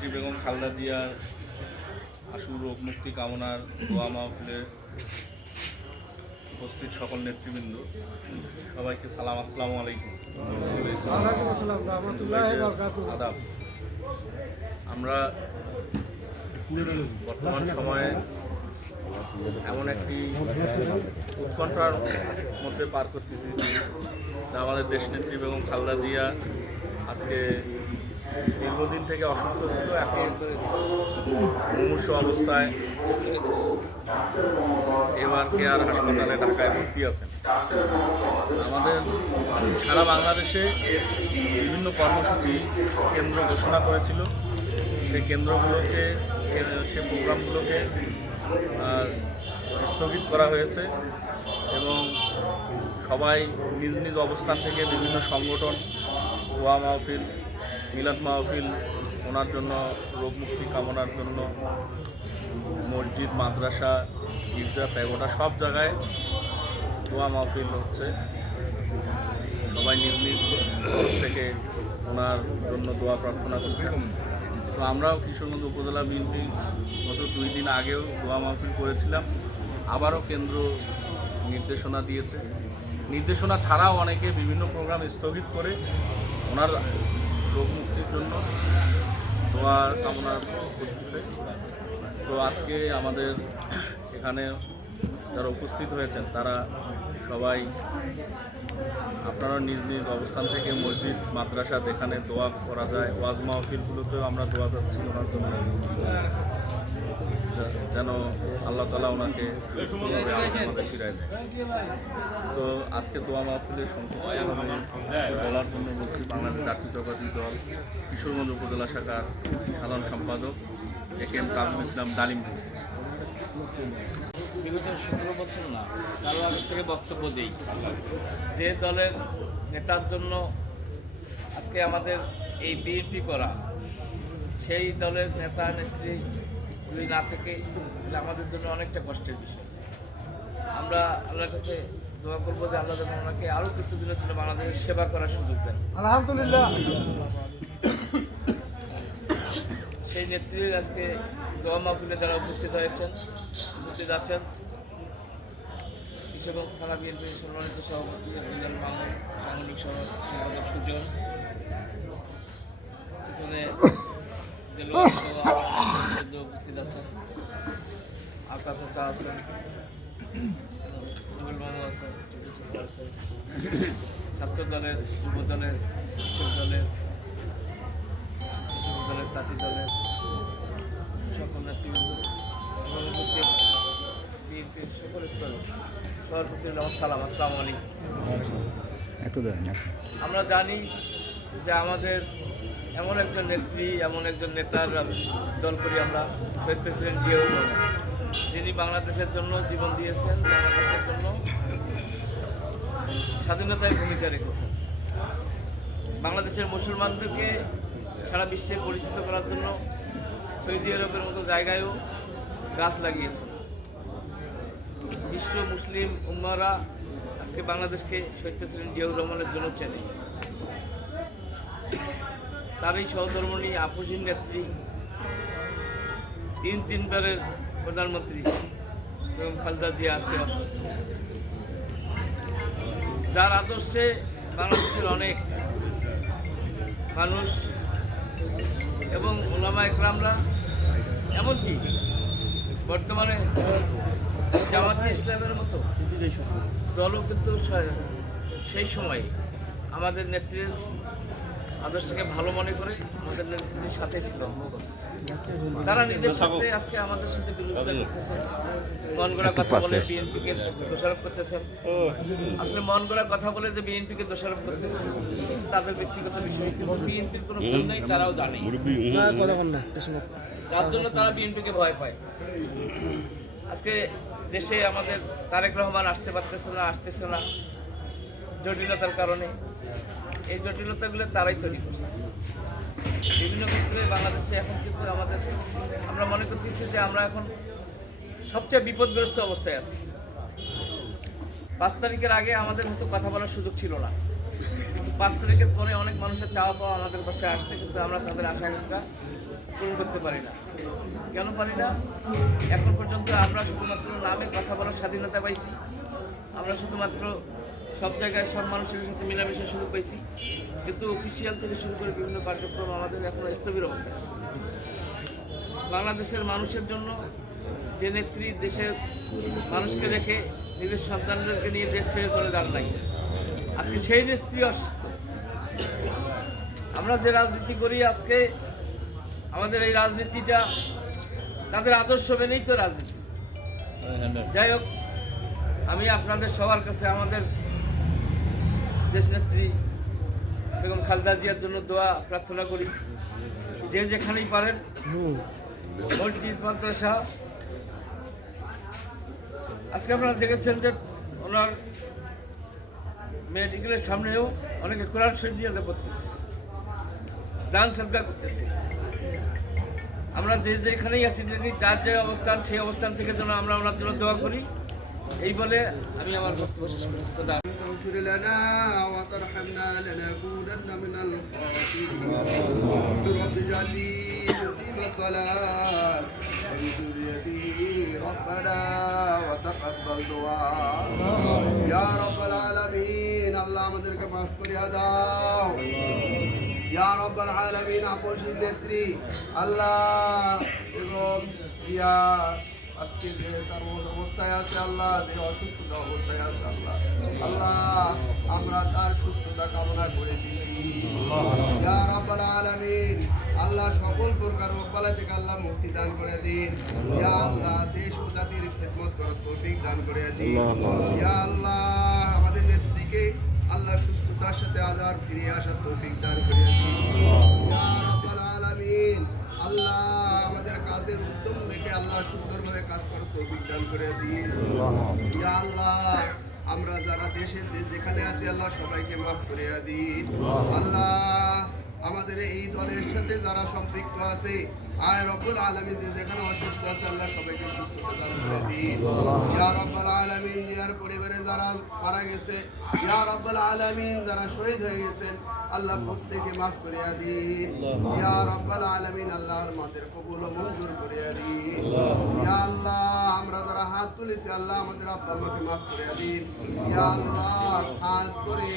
নেত্রী বেগম খালেদা জিয়ার আশু রোগ মুক্তি কামনার দোয়া মাহফিলে উপস্থিত সকল নেতৃবৃন্দ। সবাইকে সালাম আসসালামু আলাইকুম। আদাব। আমরা বর্তমান সময়ে এমন একটি উৎকণ্ঠার মধ্যে পার করতেছি যা আমাদের দেশ নেত্রী বেগম খালেদা জিয়া আজকে দীর্ঘদিন থেকে অসুস্থ ছিল, এখন মুমূর্ষ অবস্থায়। এবার কেয়ার হাসপাতালে ঢাকায় ভর্তি আছেন। আমাদের সারা বাংলাদেশে বিভিন্ন কর্মসূচি কেন্দ্র ঘোষণা করেছিল। সেই কেন্দ্রগুলোকে সে প্রোগ্রামগুলোকে স্থগিত করা হয়েছে এবং সবাই নিজ নিজ অবস্থান থেকে বিভিন্ন সংগঠন দোয়া মাহফিল মিলাদ মাহফিল, ওনার জন্য রোগ মুক্তি কামনার জন্য, মসজিদ, মাদ্রাসা, গির্জা, প্যাগোডা, সব জায়গায় দোয়া মাহফিল হচ্ছে। সবাই নিজ নিজ থেকে ওনার জন্য দোয়া প্রার্থনা করছেন তো আমরাও কিশোরগঞ্জ উপজেলা বিএনপি গত দুই দিন আগেও দোয়া মাহফিল করেছিলাম। আবারও কেন্দ্র নির্দেশনা দিয়েছে। নির্দেশনা ছাড়াও অনেকে বিভিন্ন প্রোগ্রাম স্থগিত করে ওনার রোগ মুক্তির জন্য দোয়া কামনা করতেছে। তো আজকে আমাদের এখানে যারা উপস্থিত হয়েছেন, তারা সবাই আপনারা নিজ নিজ অবস্থান থেকে মসজিদ, মাদ্রাসা যেখানে দোয়া করা যায়, ওয়াজ মাহফিলগুলোতেও আমরা দোয়া যাচ্ছি ওনার জন্য। যেন আল্লাহ তালা ওনাকে ফিরাই দেয়। তো আজকে দোয়া মাহফিলের বলার জন্য বলছি, বাংলাদেশ জাতীয়তাবাদী দল, কিশোরগঞ্জ উপজেলা শাখার সাধারণ সম্পাদক এ কে এম তাজুল ইসলাম ডালিমপুর বিগত সতেরো বছর না, তারও আগের থেকে বক্তব্য দিই। যে দলের নেতার জন্য আজকে আমাদের এই বিএনপি করা, সেই দলের নেতা, নেত্রী যদি না থেকে তাহলে আমাদের জন্য অনেকটা কষ্টের বিষয়। আমরা আল্লাহর কাছে দোয়া করব যে আল্লাহ যেন ওনাকে আরও কিছুদিনের জন্য বাংলাদেশের সেবা করার সুযোগ দেন। আলহামদুলিল্লাহ। সেই নেত্রীর আজকে দোয়া মাহফিলে যারা উপস্থিত হয়েছেন উপস্থিত আছেন কিশোরগঞ্জ থানা বিএনপির সম্মানিত সভাপতি আব্দুল্লাহ মাহমুদ সাংগঠনিক সম্পাদক সুজন। এখানে সদস্যবৃন্দ উপস্থিত আছেন। আকা চাচা আছেন রুবেল মামু আছেন টিটু চাচা আছেন ছাত্র দলের যুব দলের কৃষক দলের কৃষক দলের তাঁতি দলের সকল নেতৃবৃন্দ এবং উপস্থিত। বিএনপির সকল স্তরে সবার প্রতি আমার সালাম আসসালামু আলাইকুম। একটু। আমরা জানি যে আমাদের এমন একজন নেত্রী, এমন একজন নেতার দল করি আমরা, শহীদ প্রেসিডেন্ট জিয়াউর যিনি বাংলাদেশের জন্য জীবন দিয়েছেন, বাংলাদেশের জন্য স্বাধীনতায় ভূমিকা রেখেছেন। বাংলাদেশের মুসলমানদেরকে সারা বিশ্বে পরিচিত করার জন্য সৌদি আরবের মতো জায়গায়ও গাছ লাগিয়েছেন। বিশ্ব মুসলিম উম্মারা আজকে বাংলাদেশকে শহীদ প্রেসিডেন্ট জিয়াউর রহমানের জন্য চেনে। তার এই সহধর্মণী আপুসীন নেত্রী, তিন তিনবারের প্রধানমন্ত্রী এবং খালেদা জিয়া আজকে অসুস্থ। যার আদর্শে বাংলাদেশের অনেক মানুষ এবং ওলামা একরামরা, এমনকি বর্তমানে জামাতে ইসলামের মতো দলও কিন্তু সেই সময় আমাদের নেত্রীর আদর্শকে ভালো মনে করে আমাদের সাথে ছিল। তারা নিজের সাথে আজকে আমাদের সাথে বিরোধিতা করতেছে। মন গড়া কথা বলে বিএনপিকে দোষারোপ করতেছেন আসলে মন গড়া কথা বলে যে বিএনপিকে দোষারোপ করতেছে তাদের ব্যক্তিগত বিষয় কিন্তু বিএনপির কোনো ভুল নেই তারাও জানে। যার জন্য তারা বিএনপিকে ভয় পায়। আজকে দেশে আমাদের তারেক রহমান আসতে পারতেছে না আসতেছে না জটিলতার কারণে। এই জটিলতাগুলো তারাই তৈরি করছে। বিভিন্ন ক্ষেত্রে বাংলাদেশে এখন কিন্তু আমাদের, আমরা মনে করতেছি যে আমরা এখন সবচেয়ে বিপদগ্রস্ত অবস্থায় আছি। পাঁচ তারিখের আগে আমাদের মতো কথা বলার সুযোগ ছিল না। পাঁচ তারিখের পরে অনেক মানুষের চাওয়া পাওয়া আমাদের পাশে আসছে, কিন্তু আমরা তাদের আশা আকাঙ্ক্ষা পূরণ করতে পারি না। কেন পারি না? এখন পর্যন্ত আমরা শুধুমাত্র নামে কথা বলার স্বাধীনতা পাইছি। আমরা শুধুমাত্র সব জায়গায় সব মানুষের সাথে মেলামেশার শুরু পাইছি কিন্তু অফিসিয়াল থেকে শুরু করে বিভিন্ন কার্যক্রম আমাদের এখন স্থবির অবস্থায় আছে। বাংলাদেশের মানুষের জন্য যে নেত্রী দেশের মানুষকে রেখে নিজের সন্তানদেরকে নিয়ে দেশ ছেড়ে চলে যান নাই আজকে সেই নেত্রী অসুস্থ। আমরা যে রাজনীতি করি আজকে আমাদের এই রাজনীতিটা তাদের আদর্শ মেনেই তো রাজনীতি। যাই হোক আমি আপনাদের সবার কাছে আমাদের দেশনেত্রী বেগম খালেদা জিয়ার জন্য দোয়া, প্রার্থনা করি। যে যেখানেই পারেন মসজিদ মাদ্রাসা আজকে আপনারা দেখেছেন যে ওনার মেডিকেলের সামনেও অনেকে কোরআন শরীফ নিয়ে পড়তেছে দান সদকা করতেছে। আমরা যে যেখানেই আছি যার যে অবস্থান, সেই অবস্থান থেকে যেন আমরা ওনার জন্য দোয়া করি। এই বলে আমি আমার বক্তব্য শেষ করছি। কথা اغفر لنا وترحمنا لنكونن من الخاسرين رب اجعلني مقيم الصلاة ومن ذريتي ربنا وتقبل دعاء يا رب العالمين الله আমাদেরকে মাফ করিয়া দাও ইয়া রব্বাল আলামিন আপোষের নেত্রী আল্লাহ এবং ইয়া আজকে যে তার অবস্থায় আছে আল্লাহ যে অসুস্থতা অবস্থায় আছে আল্লাহ আল্লাহ আমরা তার সুস্থতা কামনা করে দিছি রব্বাল আলামিন আল্লাহ সকল প্রকার রোগবালা থেকে আল্লাহ মুক্তি দান করে দিন। ইয়া আল্লাহ। দেশ ও জাতির খেদমত করার তৌফিক দান করে দিন। ইয়া আল্লাহ আমাদের নেত্রীকে আল্লাহ সুস্থতার সাথে আদার ফিরে আসার তৌফিক দান করে দিন। দেশে যে যেখানে আছি আল্লাহ সবাইকে মাফ করে দিন। আল্লাহ আমাদের এই দলের সাথে যারা সম্পৃক্ত আছে আয় রব্বুল আলামিন যেখানে অসুস্থ আছে, আল্লাহ সবাইকে সুস্থতা দান করে দিন। ইয়া রব্বুল পরিবারে যারা মারা গেছে, ইয়া রব্বুল আলামিন, যারা শহীদ হয়ে গেছেন আল্লাহ প্রত্যেকে মাফ করিয়া দিন। ইয়া রব্বুল আলামিন, আল্লাহর মতের কবুল মঞ্জুর করিয়া দিন। ইয়া আল্লাহ, আমরা যারা হাত তুলেছি, আল্লাহ আমাদের আব্বা আম্মাকে মাফ করিয়া দিন। আল্লাহ, খাস করে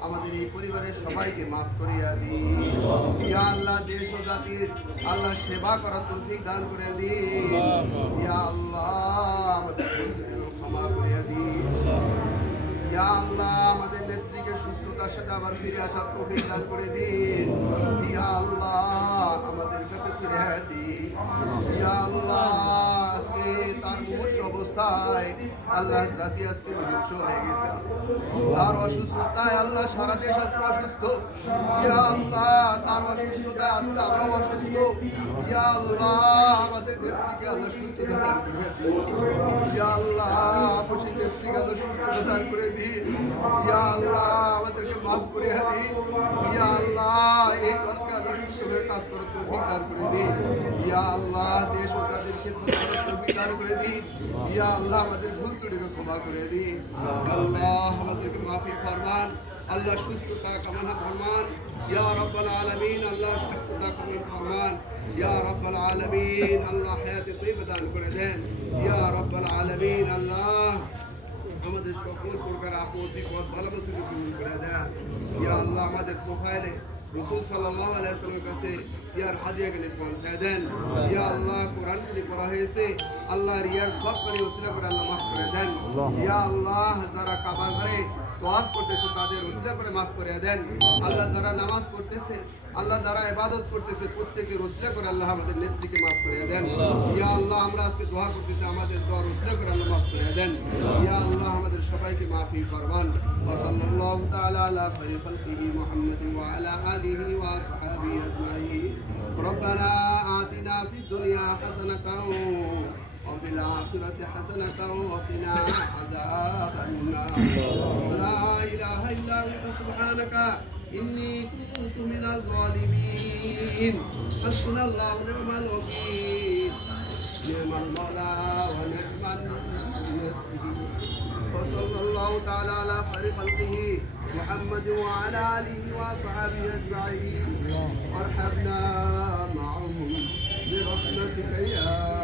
আমাদের এই পরিবারের সবাইকে মাফ করিয়া দিন। ইয়া আল্লাহ, দেশ ও জাতির আল্লাহ সেবা করার তৌফিক দান করে দিন। ইয়া আল্লাহ, আমাদের ক্ষমা করিয়া দিন। ইয়া আল্লাহ, আমাদের সাথে আবার ফিরে আসার তৌফিক দান করে দিন। ইয়া আল্লাহ, আমাদের কাছে ফিরে দিন। ইয়া আল্লাহ, আজকে তার মুমূর্ষ অবস্থায় আল্লাহ জাতি আজকে মুমূর্ষ হয়ে গেছে। তার অসুস্থতায় আল্লাহ সারা দেশ আজকে অসুস্থ। ইয়া আল্লাহ, তার অসুস্থতায় আজকে আমরা অসুস্থ। ইয়া আল্লাহ, আমাদের নেত্রীকে আল্লাহ সুস্থতা দান করে ইয়া আল্লাহ আপসী নেত্রীকে আল্লাহ সুস্থতা দান করে দিন। ইয়া আল্লাহ, আমাদেরকে মাফ করে দিন ইয়া আল্লাহ, এই আল্লাহ সুস্থভাবে কাজ করার তৌফিক দান করে দিন। ইয়া আল্লাহ, দেশ ও তাদের খেদমত করার তৌফিক দান করে দিন। ইয়া আল্লাহ, আমাদের ভুল ত্রুটিকে ক্ষমা করে দিন। আল্লাহ, আমাদেরকে মাফি ফরমান। আল্লাহ সুস্থতা কামনা ফরমান। ইয়া রাব্বাল আলামিন, আল্লাহ সুস্থতা কামনা ফরমান। ইয়া রাব্বাল আলামিন, আল্লাহ হায়াতে তৈবা দান করে দেন। ইয়া রাব্বাল আলামিন, আল্লাহ আমাদের সকল প্রকার আপদ বিপদ ভালো মুসিবত দূর করে দেন ইয়া আল্লাহ আমাদের প্রোফাইলে রসুল সাল্লাল্লাহু আলাইহি ওয়াসাল্লামের কাছে ইয়ার হাদিয়া গেলে পৌঁছায় দেন। ইয়া আল্লাহ কোরআন খালি পড়া হয়েছে আল্লাহ রিয়ার সব খালি ওসিলা করে আল্লাহ মাফ করে দেন। ইয়া আল্লাহ যারা কাবা ঘরে তোয়াফ করতেছে তাদের ওসিলা করে মাফ করে দেন আল্লাহ যারা নামাজ পড়তেছে আল্লাহ যারা ইবাদত করতেছে প্রত্যেকের ওসিলা করে আল্লাহ আমাদের নেত্রীকে মাফ করে দেন ইয়া আল্লাহ আমরা আজকে দোয়া করতেছি আমাদের দোয়ার ওসিলা করে আল্লাহ মাফ করে দেন ইয়া আল্লাহ আমাদের সবাইকে মাফি ফরমান وصلى الله تعالى على خير خلقه محمد وعلى آله وصحبه أجمعين ربنا آتنا في الدنيا حسنة وفي الآخرة حسنة وقنا عذاب النار. لا إله إلا أنت سبحانك. إني كنت من الظالمين. حسبنا الله ونعم الوكيل. نعم المولى ونعم وصلى الله تعالى على خير خلقه محمد وعلى آله وأصحابه أجمعين. وارحمنا معهم برحمتك يا